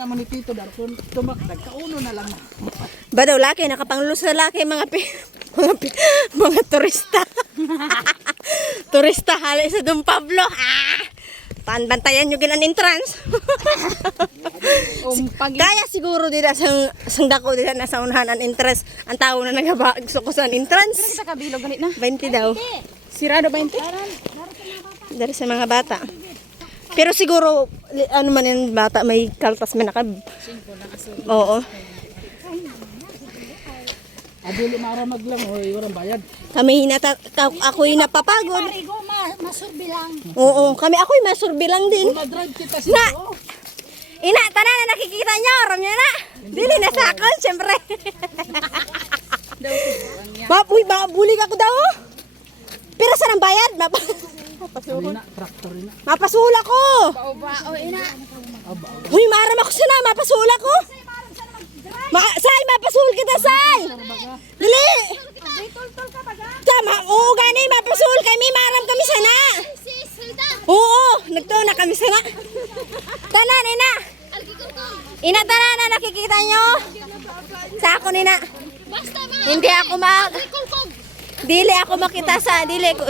naman ni Tito Darton, tumakdag, kauno na lang. Ba daw laki, nakapanglulos na laki mga turista. Turista hali sa Don Pablo. Bantayan nyo gilan entrance. Kaya siguro dito sang dako dito na sa unahan ang entrance. Ang tao na nagabagso ko sa entrance. Sa kabilo galit na. 20 daw. Sirado 20? Dari sa mga bata. Pero siguro, ano man yung bata, may kaltas man nakab. Oo. Adili mara maglang, oy, walang bayad. Kami ako'y napapagod. Parigo, masurbi lang. Oo, ako'y masurbi lang din. Madrive kita si Na! Ina, tanan na nakikita nyo, aram nyo na. Dili na sa akin, syempre. Uy, bulig ako daw. Pero saan ang bayad? Ina, traktor ina. Mapasula ko. Bao-bao, ina. Uy, maram ako sana, mapasula ko. Say, mapasul kita, say. Dili. Sama, oo, gani, mapasul kami, maram kami sana. Oo, nagtuon na kami sana. Tanan, ina. Ina, tanan na nakikita nyo. Sa ako, ina. Hindi ako dili ako makita sa, dili ko.